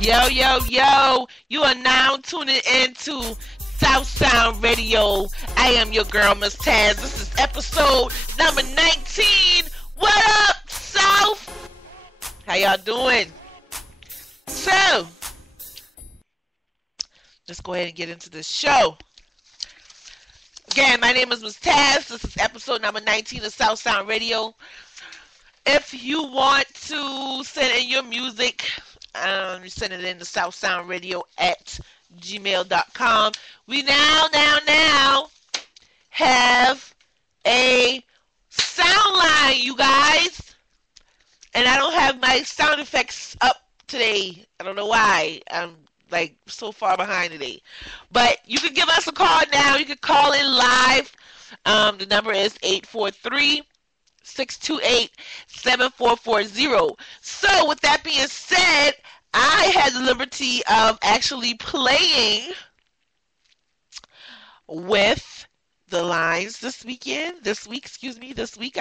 Yo, yo, yo, you are now tuning into South Sound Radio. I am your girl, Miss Taz. This is episode number 19. What up, South? How y'all doing? So, let's go ahead and get into the show. Again, my name is Miss Taz. This is episode number 19 of South Sound Radio. If you want to send in your music, you send it in to southsoundradio at gmail.com. We now have a sound line, you guys. And I don't have my sound effects up today. I don't know why. I'm like so far behind today. But you can give us a call now. You can call in live. The number is 843-628-7440. So with that being said, I had the liberty of actually playing with the lines this week I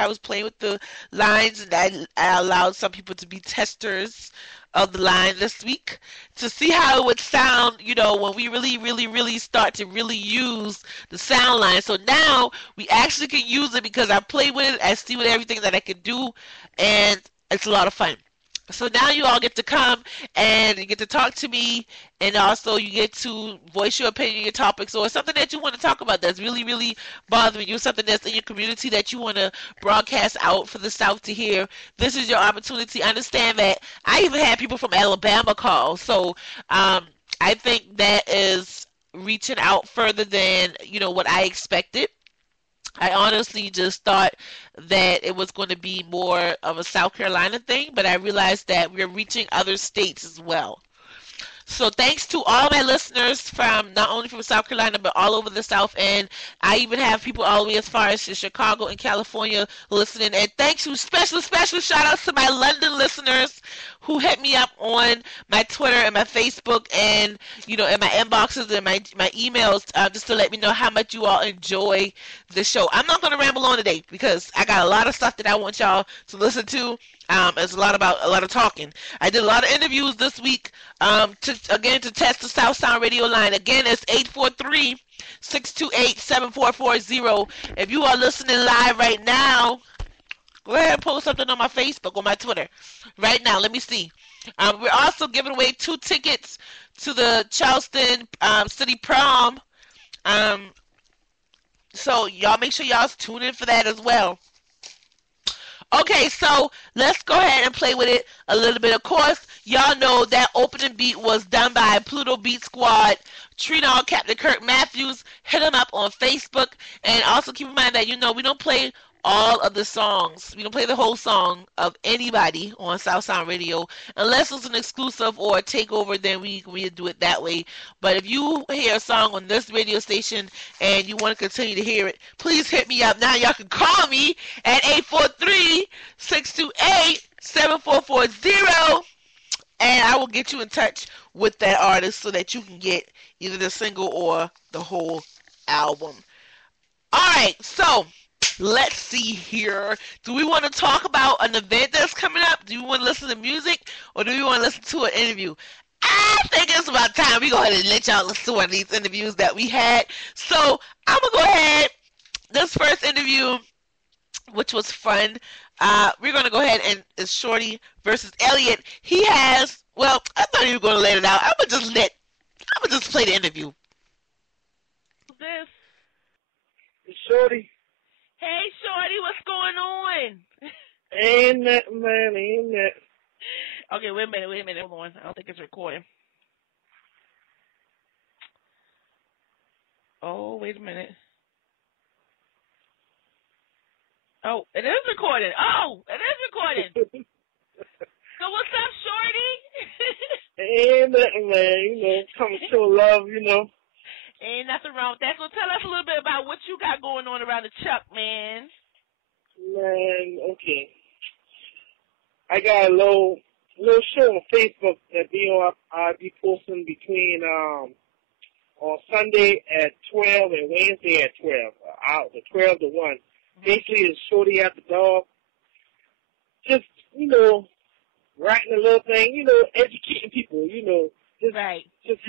was playing with the lines, and I allowed some people to be testers of the line this week to see how it would sound, when we really start to really use the sound line. So now we actually can use it because I play with it, I see with everything that I can do, and it's a lot of fun. So now you all get to come and you get to talk to me, and also you get to voice your opinion, your topics, or something that you want to talk about that's really bothering you, something that's in your community that you want to broadcast out for the South to hear. This is your opportunity. Understand that I even had people from Alabama call. So I think that is reaching out further than, what I expected. I honestly just thought that it was going to be more of a South Carolina thing, but I realized that we're reaching other states as well. So thanks to all my listeners from not only from South Carolina, but all over the South. And I even have people all the way as far as Chicago and California listening. And thanks to special shout outs to my London listeners who hit me up on my Twitter and my Facebook and, in my inboxes and my emails just to let me know how much you all enjoy the show. I'm not going to ramble on today because I got a lot of stuff that I want y'all to listen to. It's a lot of talking. I did a lot of interviews this week to test the South Sound Radio line. Again, it's 843-628-7440. If you are listening live right now, go ahead and post something on my Facebook or my Twitter right now. Let me see. We're also giving away 2 tickets to the Charleston City Prom. So y'all make sure y'all tune in for that as well. Okay, so let's go ahead and play with it a little bit. Of course, y'all know that opening beat was done by Pluto Beat Squad. Trina, Captain Kirk Matthews. Hit him up on Facebook. And also keep in mind that, we don't play all of the songs. We don't play the whole song of anybody on South Sound Radio. Unless it's an exclusive or a takeover, then we do it that way. But if you hear a song on this radio station and you want to continue to hear it, please hit me up. Now y'all can call me at 843-628-7440. And I will get you in touch with that artist so that you can get either the single or the whole album. All right, so let's see here. Do we want to talk about an event that's coming up? Do you want to listen to music, or do you want to listen to an interview? I think it's about time we go ahead and let y'all listen to one of these interviews that we had. So I'm going to go ahead. This first interview, which was fun, we're going to go ahead and it's Shorty versus Elliot. He has, well, I thought he was going to let it out. I'm going to just play the interview. This. Shorty. Hey, Shorty, what's going on? Ain't that, man, ain't that. Okay, wait a minute, hold on. I don't think it's recording. Oh, wait a minute. Oh, it is recording. So what's up, Shorty? Ain't that, man, come show love, Ain't nothing wrong with that. So tell us a little bit about what you got going on around the Chuck, man. Man, okay. I got a little show on Facebook that I'll be posting between on Sunday at 12 and Wednesday at 12. The 12 to 1. Basically, it's Shorty at the Dog. Just, writing a little thing, educating people, just Right. just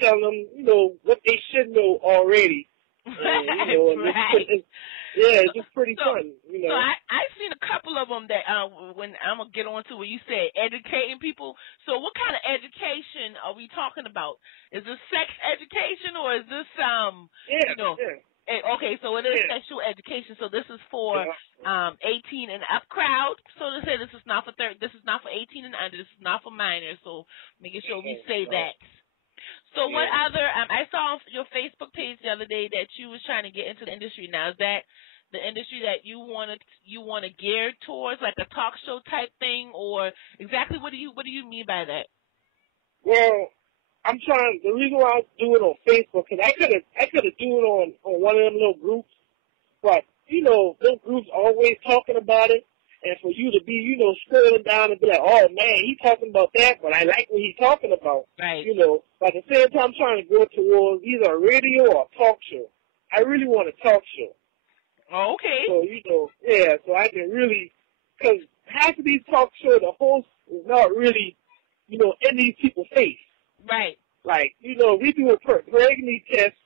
telling them, what they should know already. And, Right. it's just pretty So fun, So I've seen a couple of them that when I'm gonna get on to what you said, educating people. So what kind of education are we talking about? Is this sex education or is this Okay, so it is sexual education. So this is for 18 and up crowd. So to say this is not for this is not for 18 and under. This is not for minors. So making sure we say that. So what other? I saw on your Facebook page the other day that you was trying to get into the industry. Now is that the industry that you want to gear towards, like a talk show type thing, or exactly what do you mean by that? Well, I'm trying. The reason why I do it on Facebook, because I could have do it on one of them little groups, but those groups always talking about it, and for you to be scrolling down and be like, oh man, he's talking about that, but I like what he's talking about, right? But at the same time, I'm trying to go towards either a radio or a talk show. I really want a talk show. Oh, okay. So so I can really, because half of these talk shows, the host is not really, in these people's face. Right. Like, we do a pregnancy test,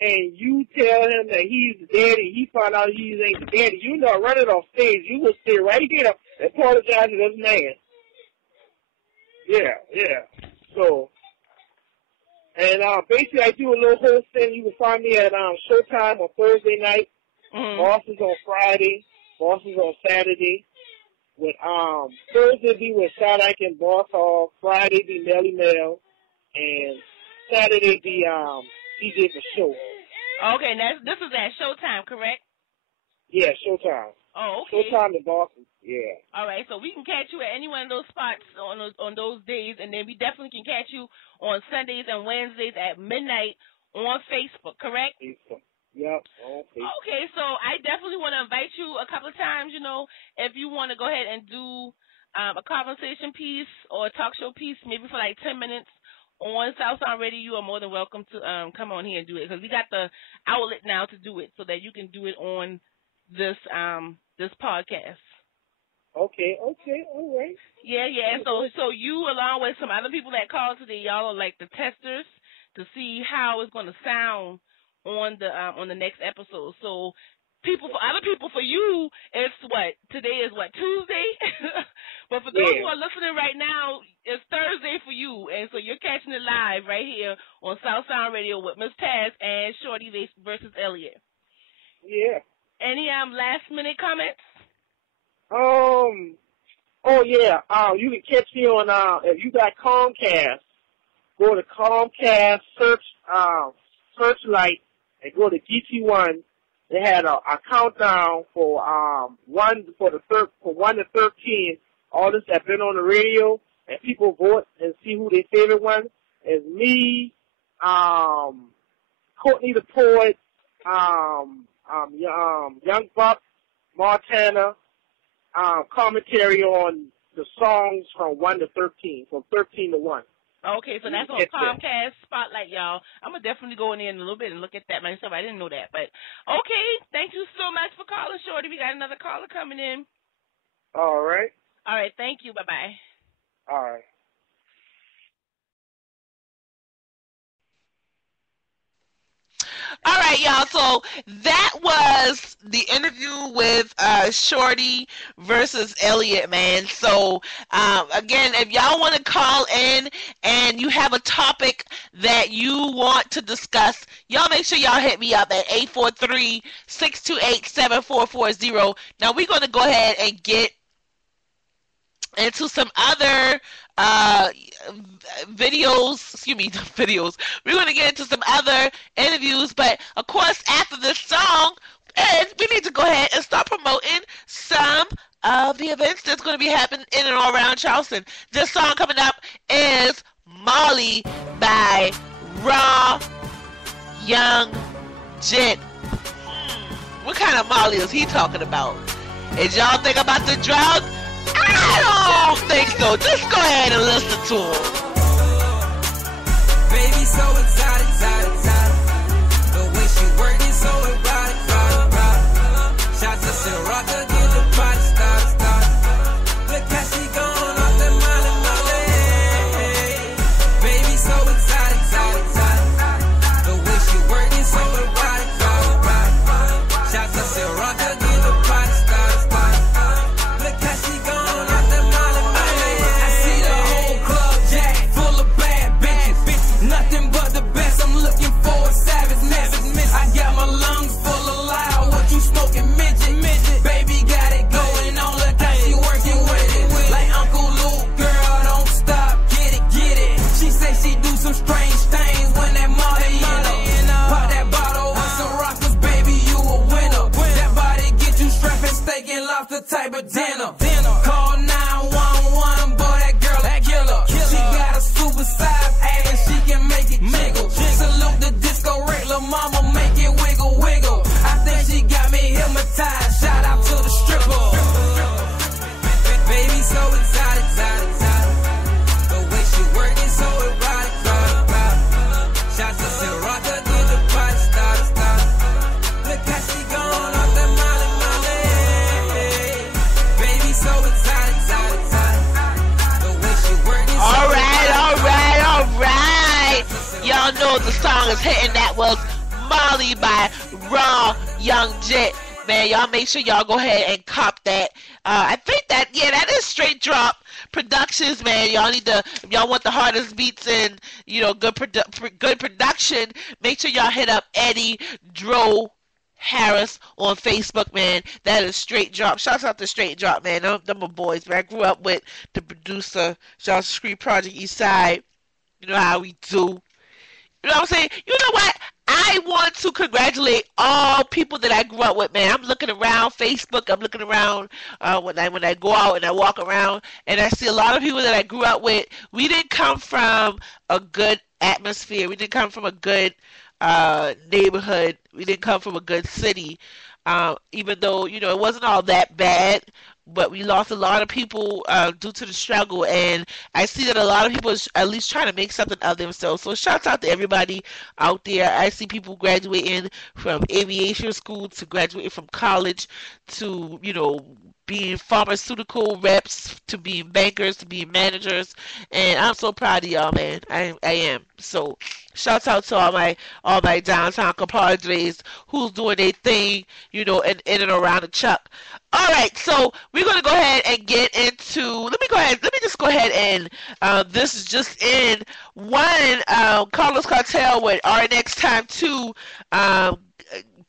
and you tell him that he's the daddy, he find out he ain't the daddy. You not running off stage. You will stay right here and apologize to this man. Yeah. So, and basically I do a little hosting. You can find me at Showtime on Thursday night. Mm-hmm. Bosses on Friday. Bosses on Saturday. With Thursday be with Sadak and Boss Hall. Friday be Melly Mel. And Saturday be DJ for show. Okay, this is at Showtime, correct? Yeah, Showtime. Oh, okay. Showtime in Boston. Yeah. All right, so we can catch you at any one of those spots on those days, and then we definitely can catch you on Sundays and Wednesdays at midnight on Facebook, correct? Facebook. Yep. Okay. Okay, so I definitely want to invite you a couple of times, if you want to go ahead and do a conversation piece or a talk show piece, maybe for like 10 minutes on Southside Radio, you are more than welcome to come on here and do it, because we got the outlet now to do it so that you can do it on this podcast. Okay, all right. Yeah. So you, along with some other people that called today, y'all are like the testers to see how it's going to sound on the next episode. So other people, for you, it's today is Tuesday? But for those who are listening right now, it's Thursday for you. And so you're catching it live right here on South Sound Radio with Miss Taz and Shorty versus Elliot. Yeah. Any last minute comments? Oh yeah. You can catch me on if you got Comcast, go to Comcast Searchlight and go to GT1. They had a countdown for 1 to 13. All this that been on the radio, and people vote and see who their favorite one is. Me, Courtney the Poet, Young Buck, Montana, commentary on the songs from 1 to 13, from 13 to 1. Okay, so that's on Comcast Spotlight, y'all. I'm going to definitely go in there in a little bit and look at that myself. I didn't know that. But, okay, thank you so much for calling, Shorty. We got another caller coming in. All right. All right, thank you. Bye-bye. All right. All right, y'all. So that was the interview with Shorty versus Elliot, man. So again, if y'all want to call in and you have a topic that you want to discuss, y'all make sure y'all hit me up at 843-628-7440. Now we're going to go ahead and get into some other videos. We're going to get into some other interviews, but of course after this song, we need to go ahead and start promoting some of the events that's going to be happening in and all around Charleston. This song coming up is Molly by Raw Young Gent. What kind of Molly is he talking about? Is y'all think about the drug? I don't think so. Just go ahead and listen to him. Baby, so exotic. The way she working, so erotic. Shots to Ciroc, get the party started. Look how she going off that know the song is hitting. That was Molly by Raw Young Jet. Man, y'all make sure y'all go ahead and cop that. I think that, yeah, that is Straight Drop Productions, man. Y'all need to, if y'all want the hardest beats and, you know, good production, make sure y'all hit up Eddie Dro Harris on Facebook, man. That is Straight Drop. Shouts out to Straight Drop, man. Them are boys, man. I grew up with the producer, Shouts to Street Project East Side. You know how we do. You know what I'm saying? You know what? I want to congratulate all people that I grew up with, man. I'm looking around Facebook. I'm looking around when I go out and I walk around, and I see a lot of people that I grew up with. We didn't come from a good atmosphere. We didn't come from a good neighborhood. We didn't come from a good city. Even though, you know, it wasn't all that bad, but we lost a lot of people due to the struggle, and I see that a lot of people is at least trying to make something of themselves. So shouts out to everybody out there. I see people graduating from aviation school to graduating from college to, you know, being pharmaceutical reps to being bankers to being managers, and I'm so proud of y'all, man. I am. So shouts out to all my downtown compadres who's doing their thing, you know, in and around the Chuck. All right, so we're gonna go ahead and get into. Let me just go ahead and this is just in one. Carlos Cartel with our next time 2.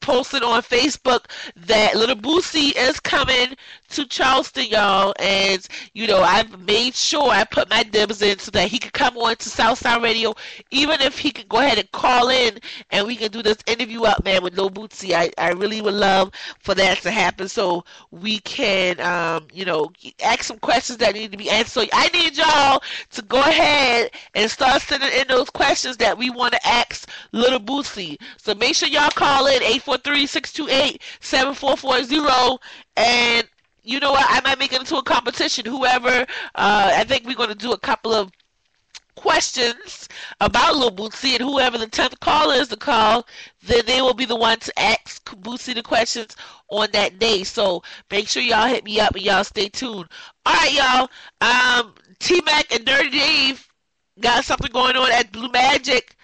Posted on Facebook that Little Boosie is coming to Charleston, y'all, and you know I've made sure I put my dibs in so that he could come on to Southside Radio, even if he could go ahead and call in and we can do this interview up, man, with Little Boosie. I really would love for that to happen so we can, you know, ask some questions that need to be answered. So I need y'all to go ahead and start sending in those questions that we want to ask Little Boosie. So make sure y'all call in 843-628-7440, and you know what? I might make it into a competition. Whoever, I think we're going to do a couple of questions about Lil Bootsy, and whoever the 10th caller is to call, then they will be the one to ask Bootsy the questions on that day. So make sure y'all hit me up and y'all stay tuned. All right, y'all. T-Mac and Dirty Dave got something going on at Blue Magic.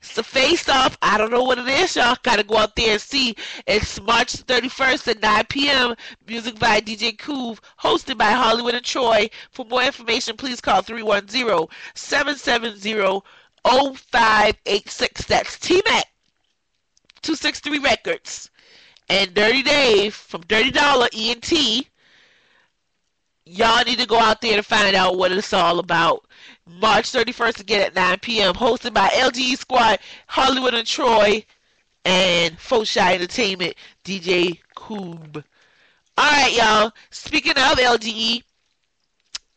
It's the face-off. I don't know what it is, y'all. Gotta go out there and see. It's March 31st at 9 p.m. Music by DJ Coov, hosted by Hollywood and Troy. For more information, please call 310-770-0586. That's T-Mac, 263 Records. And Dirty Dave from Dirty Dollar, E&T. Y'all need to go out there to find out what it's all about. March 31st again at 9 p.m. Hosted by LGE Squad, Hollywood and Troy, and Foshy Entertainment, DJ Coob. Alright, y'all. Speaking of LGE,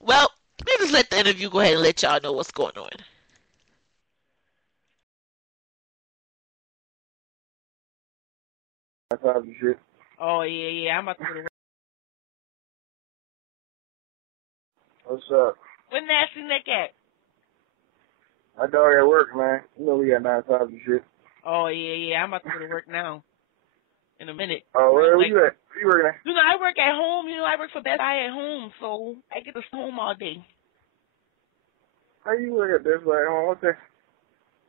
well, let me just let the interview go ahead and let y'all know what's going on. Oh, yeah, I'm about to go to work. What's up? Where Nasty Nick at? My dog at work, man. You know we got 9,000 shit. Oh, yeah, I'm about to go to work now. In a minute. Oh, where you at? Where you working at? You know, I work at home. You know, I work for Best Buy at home, so I get to stay home all day. How you work at Best Buy at home? What's that?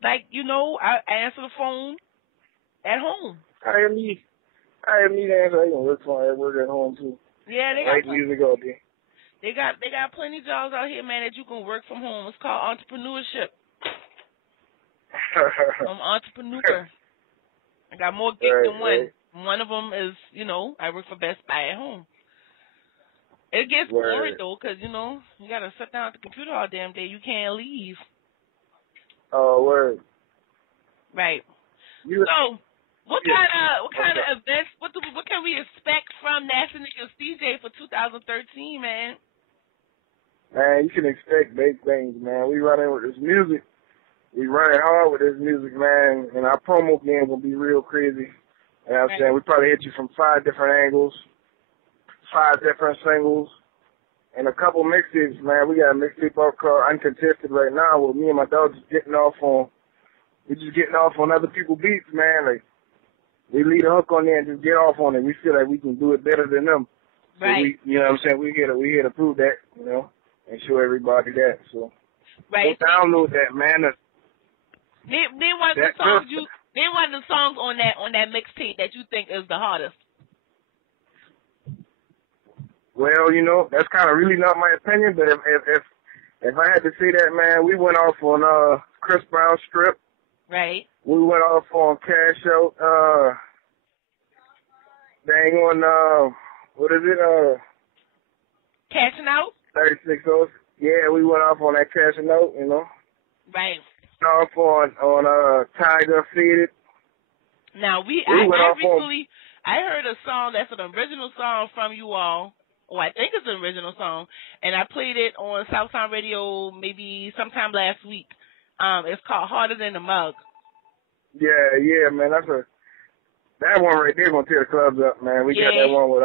Like, you know, I answer the phone at home. I am me to answer. I can work at home, too. Yeah, they got music all day. They got plenty of jobs out here, man, that you can work from home. It's called entrepreneurship. I'm an entrepreneur. I got more gigs than one. Right. One of them is, you know, I work for Best Buy at home. It gets Word. boring, though, because, you know, you got to sit down at the computer all damn day. You can't leave. Oh, word. Right. You, So, what kind of events, what can we expect from Nasty Niggas CJ for 2013, man? Man, you can expect big things, man. We running with this music. We running hard with this music, man, and our promo game will be real crazy. You know what I'm saying? We probably hit you from 5 different angles, 5 different singles, and a couple mixtapes, man. We got a mixtape out called Uncontested right now with me and my dog just getting off on other people's beats, man. Like, we lead a hook on there and just get off on it. We feel like we can do it better than them. Right. So you know what I'm saying? We here to prove that, you know, and show everybody that. So right. go download that, man. Name one of the songs name one of the songs on that mixtape that you think is the hardest. Well, you know, that's kind of really not my opinion, but if I had to say that, man, we went off on Chris Brown Strip. Right. We went off on Cash Out. Dang on what is it? Cashing Out. 36 O's. Yeah, we went off on that Cashing Out. You know. Right. Off on Tiger Faded. Now I heard a song that's an original song from you all. Oh, I think it's an original song, and I played it on Southtown Radio maybe sometime last week. It's called Harder Than a Mug. Yeah, man, that one right there gonna tear the clubs up, man. We got that one with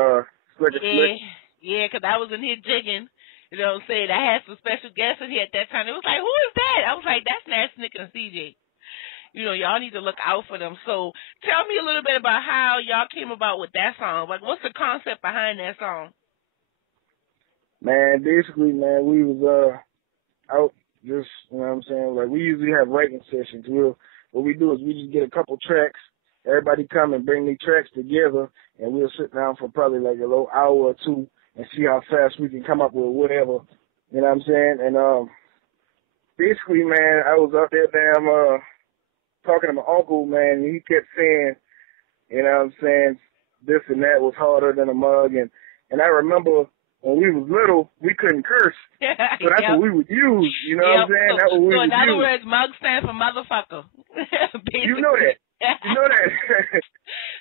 Slick. Yeah, 'cause I was in here jigging. You know what I'm saying? I had some special guests in here at that time. It was like, who is that? I was like, that's Nasty Nick and CJ. You know, y'all need to look out for them. So tell me a little bit about how y'all came about with that song. Like, what's the concept behind that song? Man, basically, man, we was out just, you know what I'm saying? Like, we usually have writing sessions. What we do is we just get a couple tracks. Everybody come and bring the tracks together, and we'll sit down for probably like a little hour or two and see how fast we can come up with whatever. You know what I'm saying? And basically, man, I was out there talking to my uncle, man, and he kept saying, you know what I'm saying, this and that was harder than a mug. And I remember when we was little, we couldn't curse. So that's what we would use, you know what I'm saying? That's what we would use. So in other words, mug stands for motherfucker. You know that. You know that.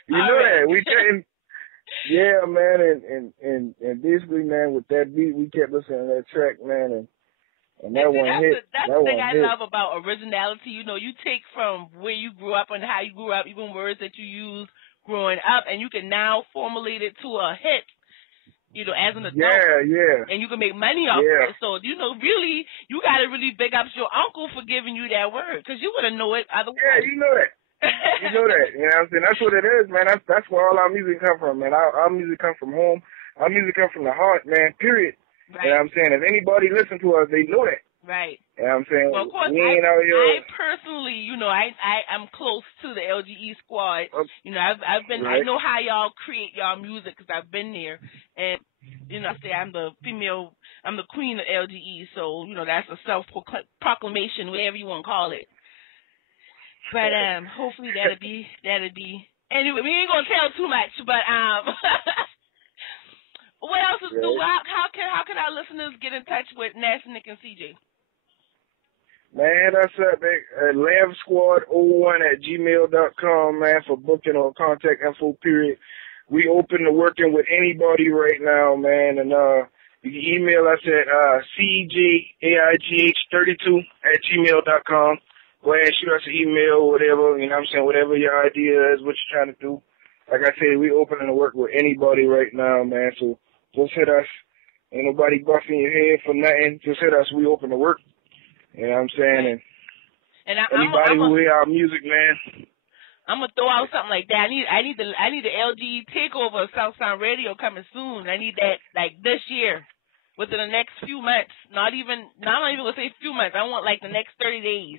You know that. We couldn't. Yeah, man, and basically, man, with that beat, we kept listening to that track, man, and that one hit. That's the thing I love about originality. You know, you take from where you grew up and how you grew up, even words that you used growing up, and you can now formulate it to a hit, you know, as an adult. Yeah. And you can make money off it. So, you know, really, you got to really big up your uncle for giving you that word, because you wouldn't know it otherwise. Yeah, you know that. You know that. You know what I'm saying? That's what it is, man. That's where all our music come from, man. Our music comes from home. Our music comes from the heart, man, period. Right. You know what I'm saying? If anybody listen to us, they know that. Right. You know what I'm saying? Well, of course, we ain't out here. I personally, you know, I'm close to the LGE squad. You know, I've been, right. I know how y'all create y'all music because I've been there. And, you know, I say I'm the queen of LGE. So, you know, that's a self-proclamation, whatever you want to call it. But hopefully that'll be. Anyway, we ain't gonna tell too much. But what else is new? How can our listeners get in touch with Nasty Nick and CJ? Man, that's up at lamsquad01@gmail.com, man, for booking or contact info. Period. We open to working with anybody right now, man, and you can email us at cjaigh32@gmail.com. Go ahead and shoot us an email or whatever, you know what I'm saying, whatever your idea is, what you're trying to do. Like I said, we open to work with anybody right now, man, so just hit us. Ain't nobody busting your head for nothing. Just hit us. We open to work. You know what I'm saying? And anybody who hear our music, man. I'm gonna throw out something like that. I need the LG takeover of Southtown Radio coming soon. I need that like this year, within the next few months. I'm not even gonna say few months. I want like the next 30 days.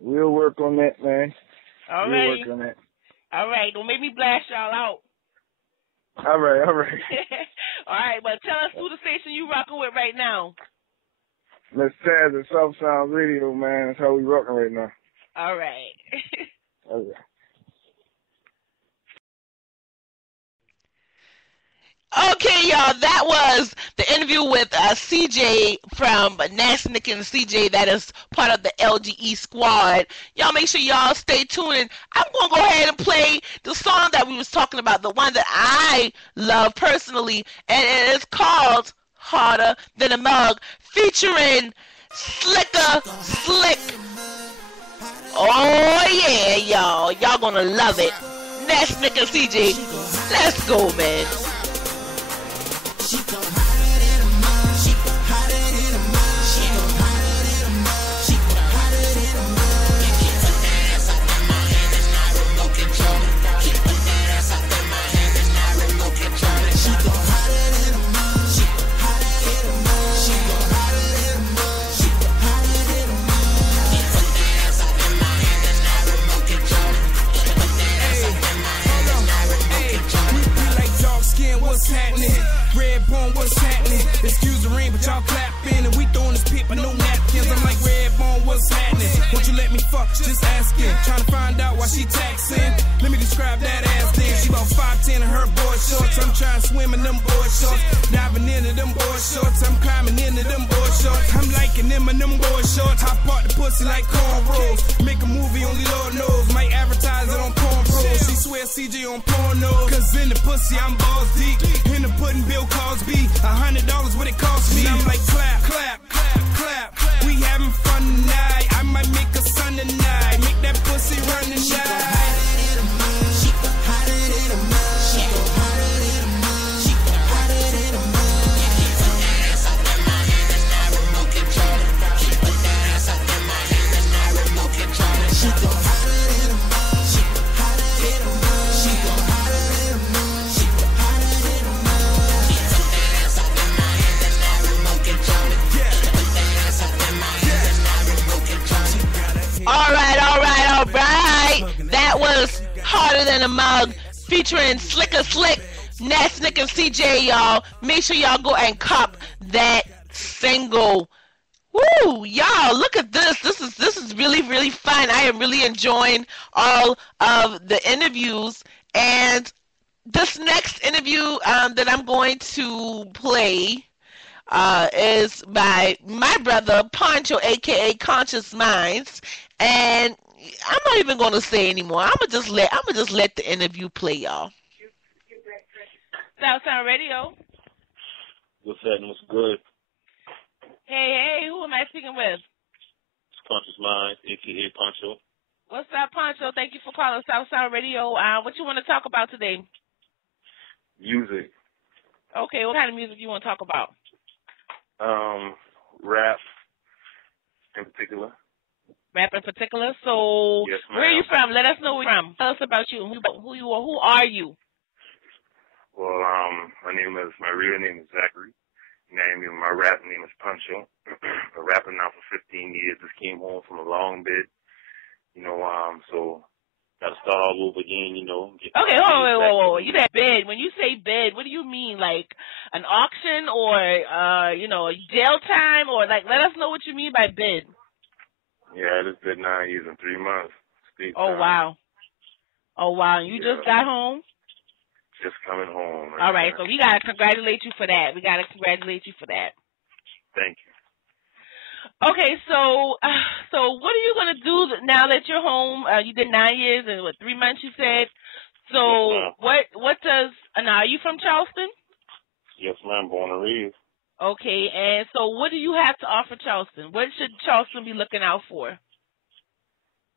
We'll work on that, man. All right. We'll work on that. All right. Don't make me blast y'all out. All right. All right. But tell us who the station you rocking with right now. Miss Taz at Southtown Radio, man. That's how we rocking right now. All right. Okay. Okay, y'all, that was the interview with CJ from Nasty Nick and CJ, that is part of the LGE squad. Y'all make sure y'all stay tuned. And I'm going to go ahead and play the song that we was talking about, the one that I love personally, and it's called Harder Than a Mug, featuring Slicker Slick. Oh, yeah, y'all. Y'all going to love it. Nasty Nick and CJ, let's go, man. She go hotter than a mug. She go hotter than a mug. She go hotter than a mug. She go hotter than a mug. Keep putting that ass up in my hand and not remote control. Keep putting that ass up in my hand and not remote control. She go hotter than a mug. She go hotter than a mug. She go hotter than a mug. She go hotter than a mug. Keep putting that ass up in my happening? Won't you let me fuck? Just asking. Trying to find out why she taxing. Let me describe that ass then. She about 5'10" in her boy shorts. I'm trying to swim in them boy shorts. Diving into them boy shorts. I'm climbing into them boy shorts. I'm liking them and them boy shorts. Hop out the pussy like cornrows. Make a movie, only Lord knows. Might advertise it on porn pros. She swear CJ on porno. Cause in the pussy I'm balls deep. In the pudding Bill Cosby. $100 what it cost me. I'm like clap, clap, clap, clap. We having fun tonight. I might make a son tonight. Make that pussy run tonight. All right. That was Harder Than a Mug featuring Slicker Slick, Nasnick, and CJ, y'all. Make sure y'all go and cop that single. Woo, y'all, look at this. This is really, really fun. I am really enjoying all of the interviews. And this next interview that I'm going to play is by my brother Poncho, aka Conscious Minds, and I'm not even gonna say anymore. I'm gonna just let the interview play, y'all. Southtown Radio. What's happening? What's good? Hey, who am I speaking with? It's Conscious Minds, aka Poncho. What's up, Poncho? Thank you for calling Southtown Radio. What you want to talk about today? Music. Okay, what kind of music you want to talk about? Rap in particular. Rap in particular. So, yes, where are you from? Let us know where you're from. Tell us about you. Who you are? Who are you? Well, my real name is Zachary. My rap name is Poncho. I've been rapping now for 15 years. Just came home from a long bit. So got to start all over again. Okay, whoa. You said bid. When you say bid, what do you mean? Like an auction or jail time, or like let us know what you mean by bid. Yeah, I just did 9 years and 3 months. Oh wow. You just got home? Just coming home. All right, so we gotta congratulate you for that. Thank you. Okay, so what are you gonna do now that you're home? You did 9 years and 3 months, you said. So yes, what does? Now, are you from Charleston? Yes, ma'am. Born and raised. Okay, and so what do you have to offer Charleston? What should Charleston be looking out for?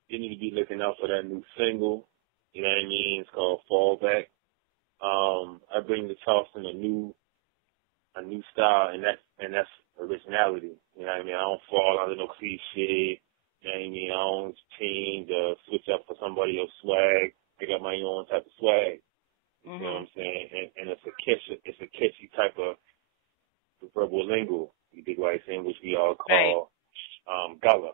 You need to be looking out for that new single. You know what I mean? It's called Fallback. I bring to Charleston a new style, and that's originality. You know what I mean? I don't fall under no cliche. You know what I mean? I don't change or switch up for somebody else's swag. I got my own type of swag. Mm-hmm. You know what I'm saying? And it's a catchy type of verbal lingo. You dig what I'm saying? Which we all call gala.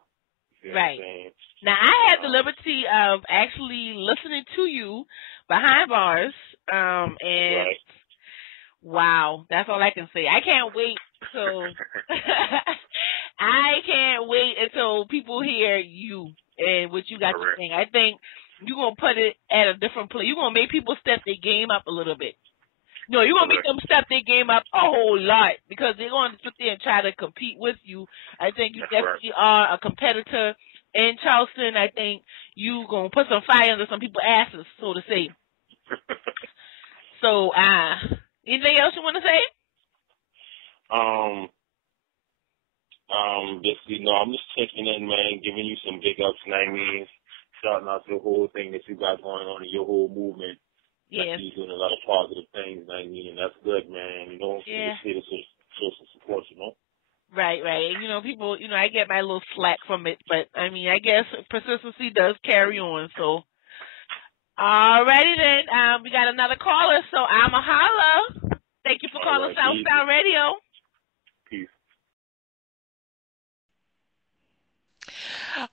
You know right. What I'm saying? Now, I had the liberty of actually listening to you behind bars, and right. Wow, that's all I can say. I can't wait until people hear you and what you got to sing. I think you're going to put it at a different place. You're going to make people step their game up a little bit. No, you're going to make them step their game up a whole lot because they're going to sit there and try to compete with you. I think you definitely are a competitor in Charleston. I think you're going to put some fire under some people's asses, so to say. So, anything else you want to say? I'm just checking in, man, giving you some big ups, you know what I mean? Shouting out the whole thing that you got going on in your whole movement. Yeah. You're doing a lot of positive things, you know what I mean? And that's good, man. Yeah. You see the social support, Right. People, I get my little slack from it, but I mean, I guess persistency does carry on, so. Alrighty then, we got another caller, so I'm a holla. Thank you for calling Southtown Radio. Peace.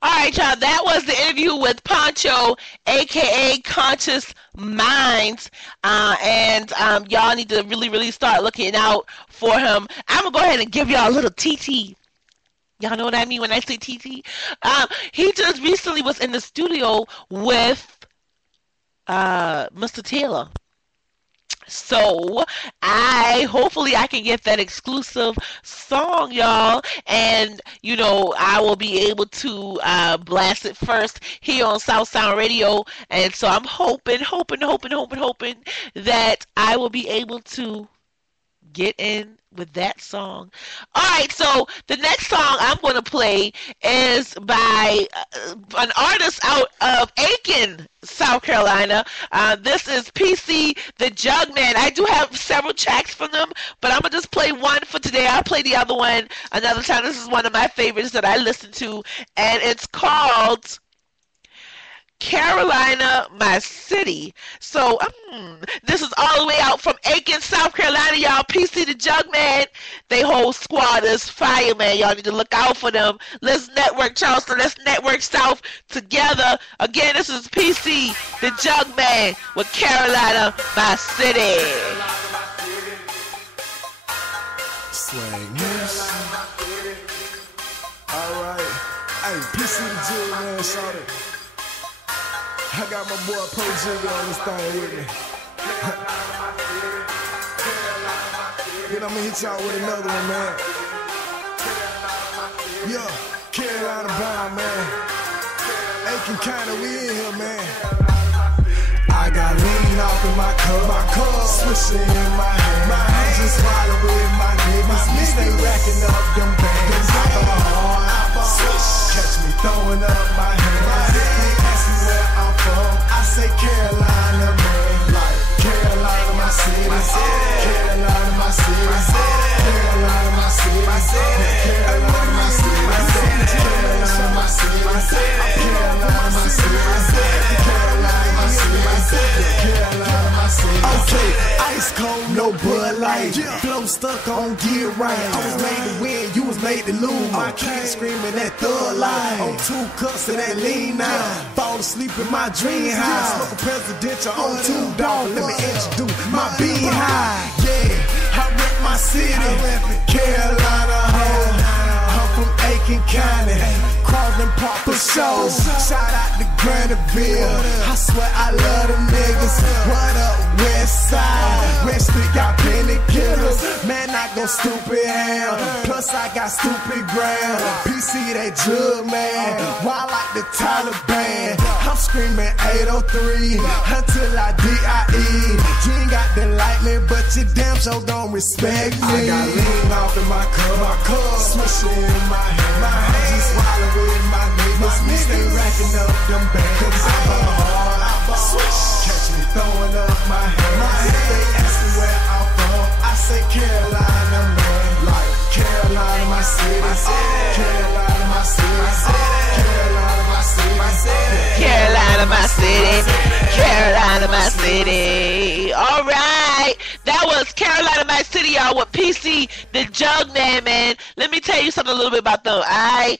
All right, y'all, that was the interview with Poncho, a.k.a. Conscious Minds, and y'all need to really, really start looking out for him. I'm going to go ahead and give y'all a little TT. Y'all know what I mean when I say TT? He just recently was in the studio with Mr. Taylor. So I hopefully I can get that exclusive song, y'all, and I will be able to blast it first here on South Sound Radio. And so I'm hoping that I will be able to get in with that song. All right, so the next song I'm going to play is by an artist out of Aiken, South Carolina. This is PC the Jugman. I do have several tracks from them, but I'm going to just play one for today. I'll play the other one another time. This is one of my favorites that I listen to, and it's called Carolina, my city. So this is all the way out from Aiken, South Carolina, y'all. PC the Jugman. They whole squad is fire, man. Y'all need to look out for them. Let's network Charleston. Let's network South together. Again, this is PC the Jugman with Carolina, my city. Swing this. Alright. Hey, PC the Jugman, shout it. I got my boy Pro Jigger on this thing with me. Then I'm gonna hit y'all with another one, man. Yeah, Carolina bound, man. Aiken County, we in here, man. I got lean off in my cup, swishing in my hand. Just swallow with my niggas. We stay racking up them bands. I go hard, catch me throwing up my hands. Ask me where I'm from, I say Carolina, man. Like Carolina, my city. Carolina, my city. Carolina, my city. Carolina, my city. Carolina, my city. Carolina, my city. Carolina, my city. Okay, ice cold, no Bud Light. Flow stuck on get right. I was made to win, you was made to lose. My kids screaming that thug life. On 2 cups of that lean now. Fall asleep in my dream high. Smoke a presidential on 2 dogs. Let me introduce my beehive. Yeah, I rep my city. Carolina home. I'm from Aiken County. Crossing Park for show. Shout out to Graniteville. I swear I love them niggas. What up, West Side? Red Street got plenty killers. Man, I go stupid ham. Plus I got stupid gram. PC that drug man. Wild like the Taliban. I'm screaming 803 until I DIE. You ain't got the lightning, but you damn sure don't respect me. I got lean off in my cup, swishing in my hand. Just swallow with my niggas. We stay racking up them bands. I go hard, switch. Catch me throwing up my hands. If they ask me where I'm from, I say Carolina, man. Like Carolina, my city. Carolina, my city. Carolina, my city. Carolina, my city. Carolina, my city. All right. That was Carolina, my city, y'all, with PC, the Jugman, man. Let me tell you something a little bit about them. I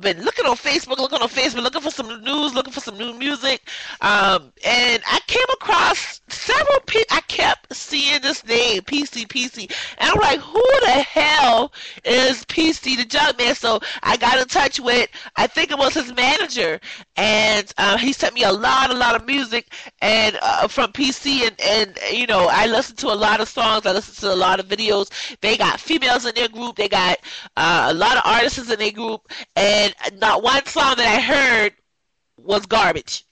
been looking on Facebook, looking for some news, looking for some new music. And I came across several people. I kept seeing this name, PC. And I'm like, who the hell is PC, the Jugman? So I got in touch with, I think it was his manager. And he sent me a lot of music and from PC. And I listened to a lot of songs. I listened to a lot of videos. They got females in their group. They got a lot of artists in their group. And not one song that I heard was garbage.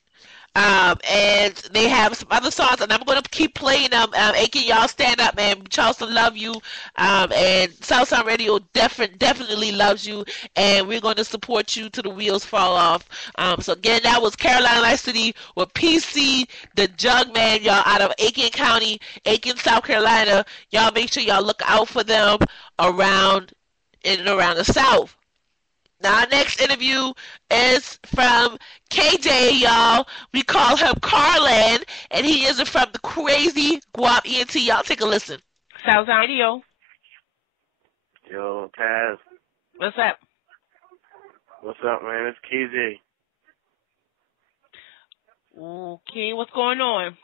And they have some other songs, and I'm going to keep playing them. Aiken, y'all stand up, man. Charleston love you. And Southsound Radio definitely loves you. And we're going to support you till the wheels fall off. So again, that was Carolina Life City with PC, the Jugman, y'all, out of Aiken County, Aiken, South Carolina. Y'all make sure y'all look out for them around in and around the South. Now, our next interview is from KJ, y'all. We call him Carlan, and he is from the Crazy Guap ENT. Y'all take a listen. Southsound Radio. Yo, Taz. What's up? What's up, man? It's KJ. Okay, what's going on?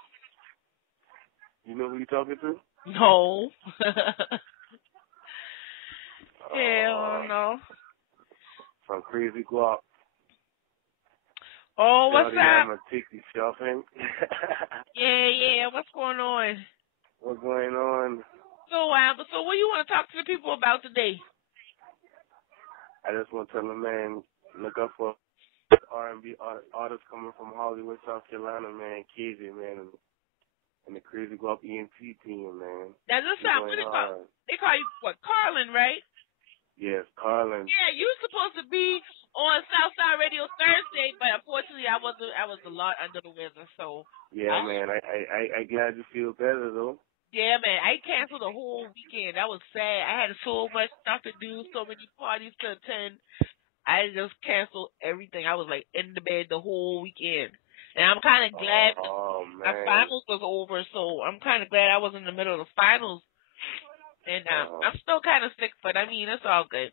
You know who you talking to? No. Hell no. from Crazy Guap. Oh, what's Shawty, I'm up? gonna take you shopping. Yeah. What's going on? What's going on? So what do you want to talk to the people about today? I just want to tell them, man, look up for R&B artists coming from Hollywood, South Carolina, man, KJ, man, and the Crazy Guap ENT team, man. That does sound pretty cool. They call you what, Carlin, right? Yes, Carlin. Yeah, you were supposed to be on Southside Radio Thursday, but unfortunately I was a lot under the weather, so Yeah, man, I glad you feel better, though. yeah, man, I canceled the whole weekend. That was sad. I had so much stuff to do, so many parties to attend. I just canceled everything. I was like in the bed the whole weekend. And I'm kind of glad my finals was over, so I'm kind of glad I was in the middle of the finals. And I'm still kind of sick, but I mean, it's all good.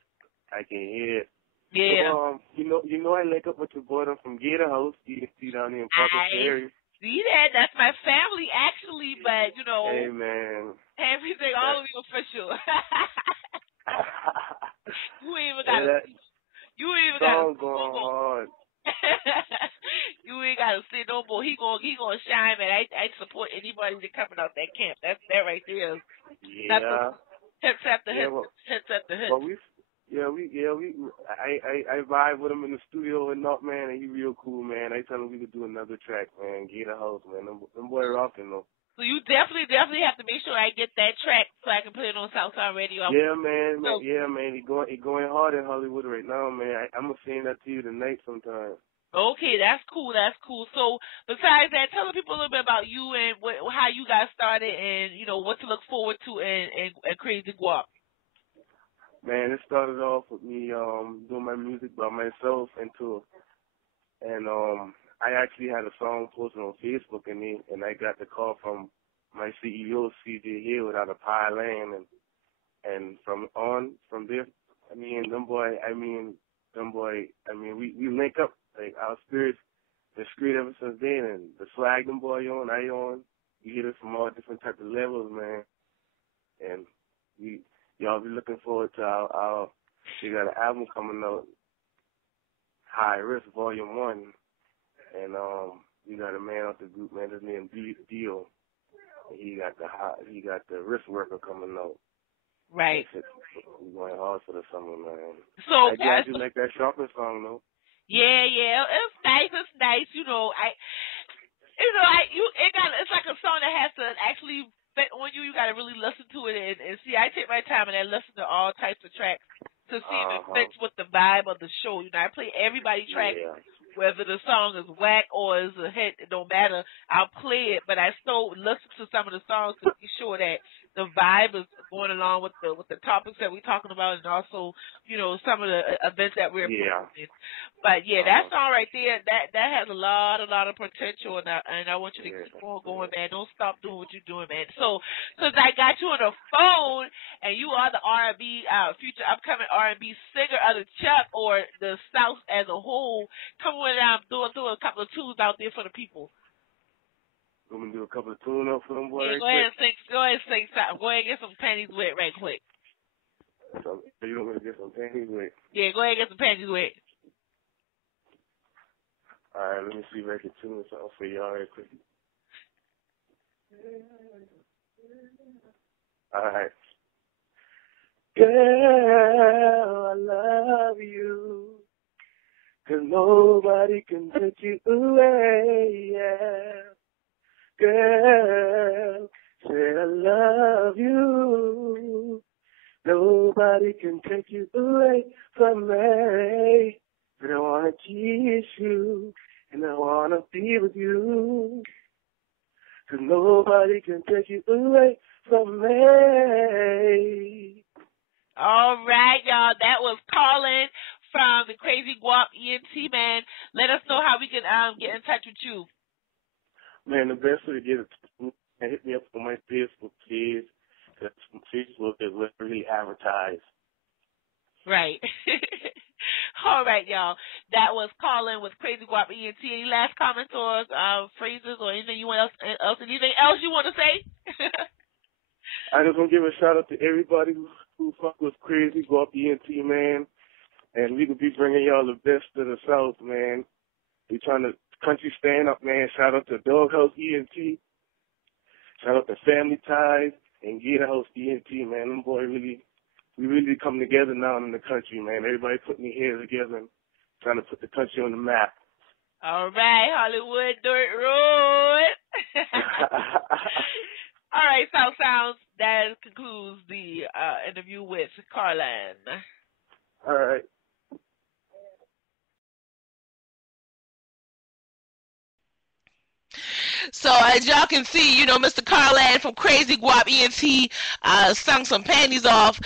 I can hear it. Yeah. So, you know, I link up with your boy from Gator House. You can see down there in Parker Ferry. See that? That's my family, actually, but, you know. Hey, man. Everything all the way official. You ain't even got to. You ain't even got to. Going hard. You ain't got to say no more. He gonna shine, man. I support anybody that coming out that camp. That right there is. Yeah. Hits after hits. Hits after hits. But I vibe with him in the studio and not, man, and he real cool, man. I tell him we could do another track, man. Gator House, man. Them boy rockin' though. So you definitely have to make sure I get that track so I can put it on Southside Radio. Yeah, man. Yeah, man. He going hard in Hollywood right now, man. I'm gonna sing that to you tonight sometime. Okay, that's cool. So besides that, tell the people a little bit about you and how you got started, and you know what to look forward to in Crazy Guap. Man, it started off with me doing my music by myself and I actually had a song posted on Facebook and I got the call from my CEO CJ Hill out of Pie Land and from there, we link up, like our spirits been straight ever since then, and the swag them boy on, I on, we hit it from all different types of levels, man. And y'all be looking forward to our we got an album coming out, High Risk Volume 1. And we got a man out the group, man, his name Dio. He got the wrist worker coming out. Right. We're going hard for the summer, man. So I glad you like that shopping song, though. Yeah, it's nice. It's nice. It's like a song that has to actually fit on you. You got to really listen to it and see. I take my time and I listen to all types of tracks to see if it fits with the vibe of the show. You know, I play everybody's track. Yeah. Whether the song is whack or is a hit, it don't matter. I'll play it, but I still listen to some of the songs to be sure that the vibe is going along with the topics that we're talking about, and also, you know, some of the events that we're promoting. But yeah, that song right there, that has a lot of potential, and I want you to keep on going, man. Don't stop doing what you're doing, man. So since I got you on the phone, and you are the R&B future upcoming R&B singer of the Chuck or the South as a whole, come on down, throw a couple of tunes out there for the people. We're going to do a couple of tunes up for them boys. Yeah, go ahead and sing something. Go ahead and get some panties wet right quick. So you don't want to get some panties wet? Yeah, go ahead and get some panties wet. All right, let me see if I can tune something for y'all right quick. All right. Girl, I love you, 'cause nobody can take you away, yeah. Girl, say I love you, nobody can take you away from me. But I want to kiss you, and I want to be with you, 'cause nobody can take you away from me. All right, y'all. That was Colin from the Crazy Guap ENT, man. Let us know how we can get in touch with you. Man, the best way to get it, hit me up on my Facebook page. Because Facebook is literally advertised. Right. All right, y'all. That was Colin with Crazy Guap ENT. Any last comments or phrases or anything you want anything else you want to say? I just want to give a shout out to everybody who fuck with Crazy Guap ENT, man. and we could be bringing y'all the best of the South, man. We trying to country stand up, man. Shout out to Doghouse ENT. Shout out to Family Ties and Gator House ENT, man. Them boys we really come together now in the country, man. Everybody putting their heads together and trying to put the country on the map. All right, Hollywood Dirt Road. All right, South Sounds. That concludes the interview with Carlin. All right. So as y'all can see, you know, Mr. Carlin from Crazy Guap ENT sung some panties off.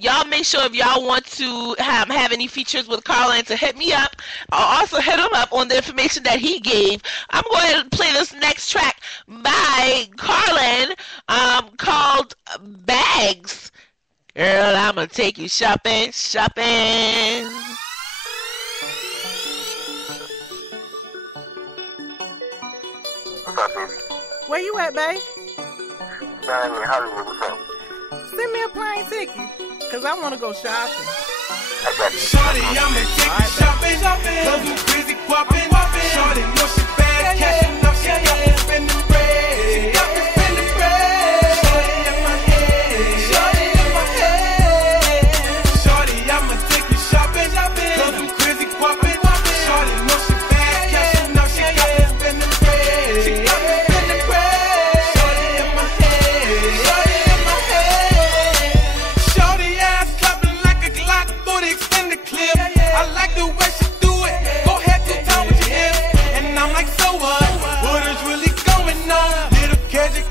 Y'all make sure if y'all want to have any features with Carlin to hit me up. I'll also hit him up on the information that he gave. I'm going to play this next track by Carlin called Bags. Girl, I'm going to take you shopping. What's up, baby? Where you at, babe? Down in Hollywood, what's up? Send me a plane ticket, because I want to go shopping. I got you. Shorty, I'ma take you shopping. Cause we crazy guapping. Shorty know she bad, cashing up. She got me spending bread. She got me spending bread. Shorty in my head. Shorty in my head. Shorty, I'ma take you shopping. Cause we crazy guapping. Shorty know she bad, cashing up. She got me spending bread. She got me spending bread. Shorty in my head. Shorty in my head. Shorty ass clapping like a Glock for the extended clip. I like the way she do it. Go ahead, do time with your hips. And I'm like, so what? What is really going on? Little crazy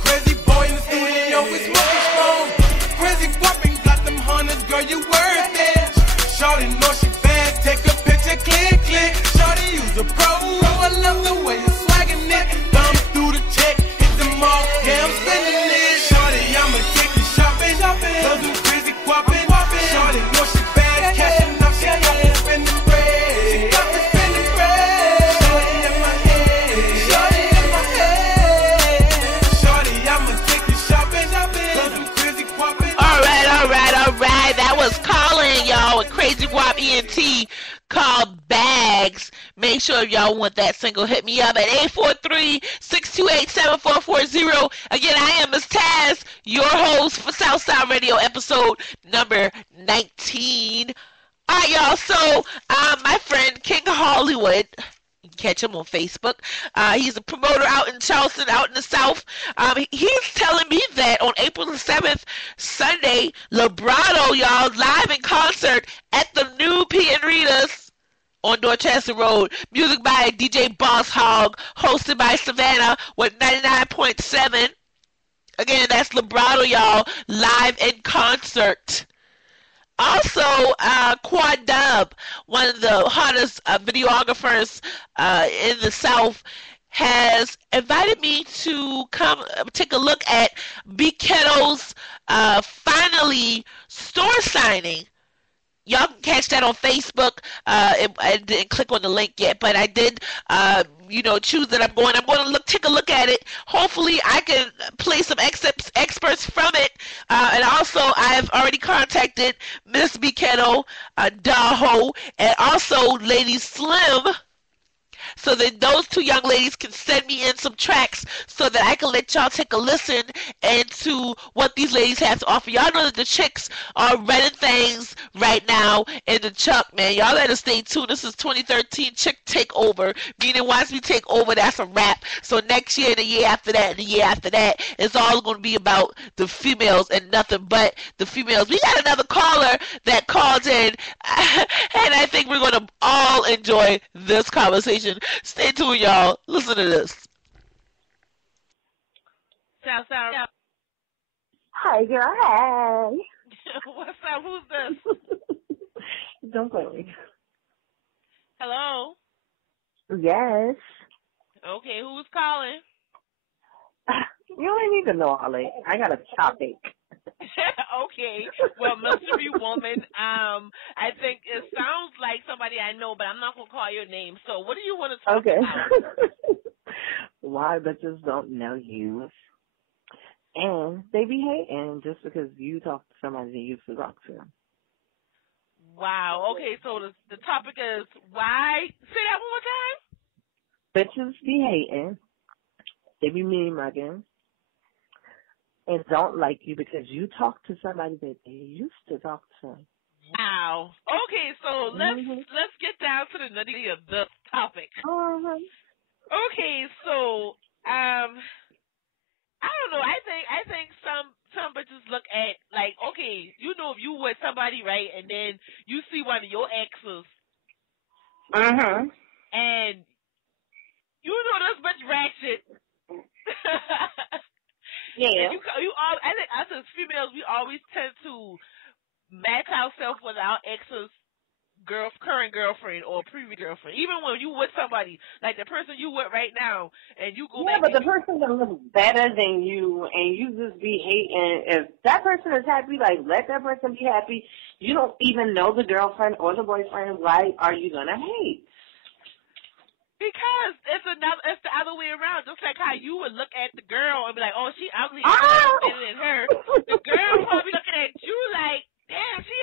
boy in the studio is smoking strong. Crazy whopping, got them hunters, girl, you worth it. Shorty know she bad, take a picture, click. Shorty, you's a pro. I love the way you swaggin' it. Thumb through the check, hit the mall, yeah, I'm spending it. Shorty, I'ma take you shopping. Cause I'm crazy guapping. Shorty know she bad, cashing up, she got me spending bread. She got me spending bread. Shorty in my head. Shorty in my head. Shorty, I'ma take you shopping. Cause I'm crazy guapping. All right. That was Colin, y'all, with Crazy Guap ENT called Bags. Make sure if y'all want that single, hit me up at 843-628-7440. Again, I am Miss Taz, your host for Southside Radio, episode number 19. All right, y'all. So, my friend King Hollywood, you can catch him on Facebook. He's a promoter out in Charleston, out in the South. He's telling me that on April the 7th, Sunday, Librado, y'all, live in concert at the new P and Rita's on Dorchester Road. Music by DJ Boss Hog, hosted by Savannah with 99.7. Again, that's Librado, y'all, live in concert. Also, Quad Dub, one of the hottest videographers in the South, has invited me to come take a look at Big Keto's finally store signing. Y'all can catch that on Facebook. I didn't click on the link yet, but I did, choose that I'm going to take a look at it. Hopefully, I can play some experts from it. And also, I've already contacted Miss Biketo, Daho, and also Lady Slim, so that those two young ladies can send me in some tracks so that I can let y'all take a listen into what these ladies have to offer. Y'all know that the chicks are running things right now in the Chuck, man. Y'all better stay tuned. This is 2013 Chick Takeover, meaning once we take over, that's a wrap. So next year and the year after that and the year after that, it's all going to be about the females and nothing but the females. We got another caller that called in, and I think we're going to all enjoy this conversation. Stay tuned, y'all. Listen to this. South. Hi, girl. Hi. What's up? Who's this? Don't play with me. Hello? Yes. Okay, who's calling? You don't need to know all that. I got a topic. Okay. Well, mystery woman, I think it sounds like somebody I know, but I'm not going to call your name. So what do you want to talk about? Why bitches don't know you. And they be hating just because you talk to somebody they used to talk to. Wow. Okay, so the topic is why. Say that one more time. Bitches be hating. They be mean mugging. And don't like you because you talk to somebody that they used to talk to. Wow. Okay, so let's get down to the nitty of the topic. Okay, so I don't know. I think some bitches look at like, okay, you know, if you with somebody, right, and then you see one of your exes, and you know this bitch ratchet. Yeah. And you all, I think us as females, we always tend to match ourselves with our ex's current girlfriend or previous girlfriend. Even when you with somebody, like the person you with right now, and you go back. Yeah, but the person that looks better than you, and you just be hating. If that person is happy, like, let that person be happy. You don't even know the girlfriend or the boyfriend. Why are you gonna hate? Because it's the other way around. Just like how you would look at the girl and be like, oh, she ugly, I'm better than her. The girl probably looking at you like, damn, she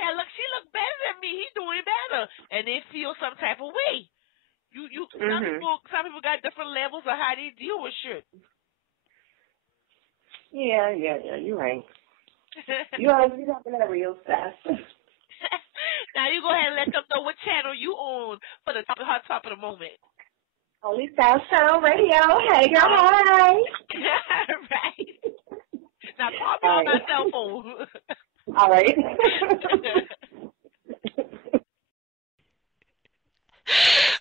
look better than me. He doing better, and they feel some type of way. Some people got different levels of how they deal with shit. Yeah, you're right. You're talking that real fast. Now you go ahead and let them know what channel you on for the hot top of the moment. Only South Channel Radio. Hey, girl, hi. Right. Now call me on my cell phone. All right.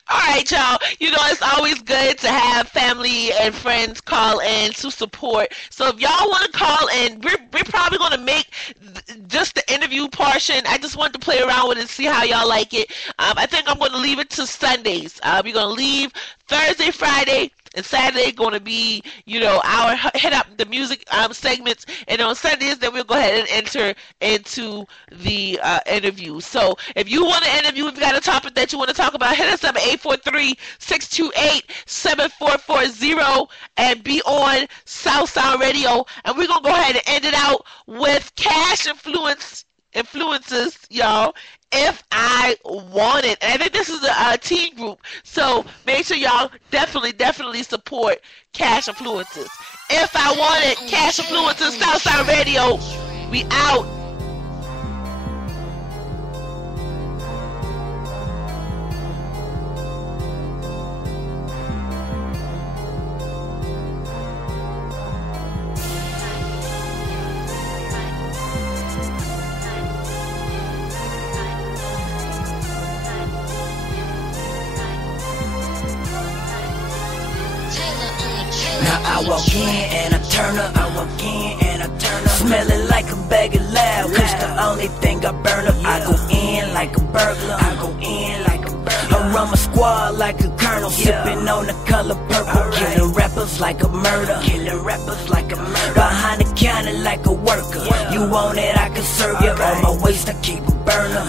All right, y'all. You know, it's always good to have family and friends call in to support. So if y'all want to call in, we're probably going to make just the interview portion. I just wanted to play around with it and see how y'all like it. I think I'm going to leave it to Sundays. We're going to leave Thursday, Friday, and Saturday going to be, you know, our hit up the music segments. And on Sundays, then we'll go ahead and enter into the interview. So if you want to interview, if you got a topic that you want to talk about, hit us up at 843-628-7440 and be on South Sound Radio. And we're going to go ahead and end it out with Cash Influences, y'all. If I Want It. And I think this is a teen group. So make sure y'all definitely support Cash Influences. If I Want It, Cash Influences, Southside Radio. We out. Now I walk in and I turn up, smelling like a bag of loud. Cause the only thing I burn up, I go in like a burglar, I run my squad like a colonel, sipping on the color purple, killing rappers like a murder, behind the counter like a worker. You want it, I can serve you. On my waist I keep a burner,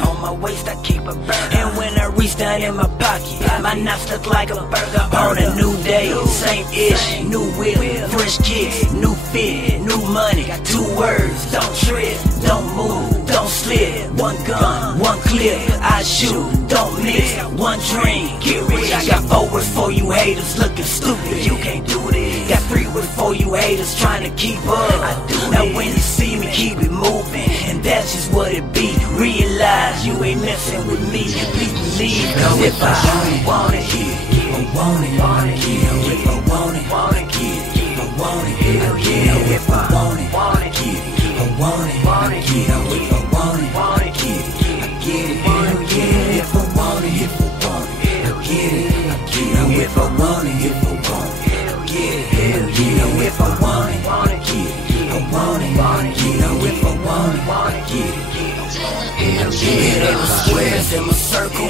and when I reach down in my pocket, my knife look like a burger. On a new day, same ish, new whip, fresh kicks, new fit, new money. 2 words, don't trip, don't move, don't slip. 1 gun, 1 clip, I shoot, don't miss. 1 drink, get rich. I got 4 words for you haters looking stupid. You can't do this. Got 3 words for you haters trying to keep up. I do now when you see me, keep it moving, and that's just what it be. Realize you ain't messing with me. Please believe, cause if I want it, if I want it, if I want it, if I want it, hell yeah. If I want it, if I want it, if I want it, I get it, hell yeah. If I want it, I get it, if I want it, I get it, hell yeah. If I want it, I get it, if I want it, I get it, hell yeah. It ain't no squares in my circle.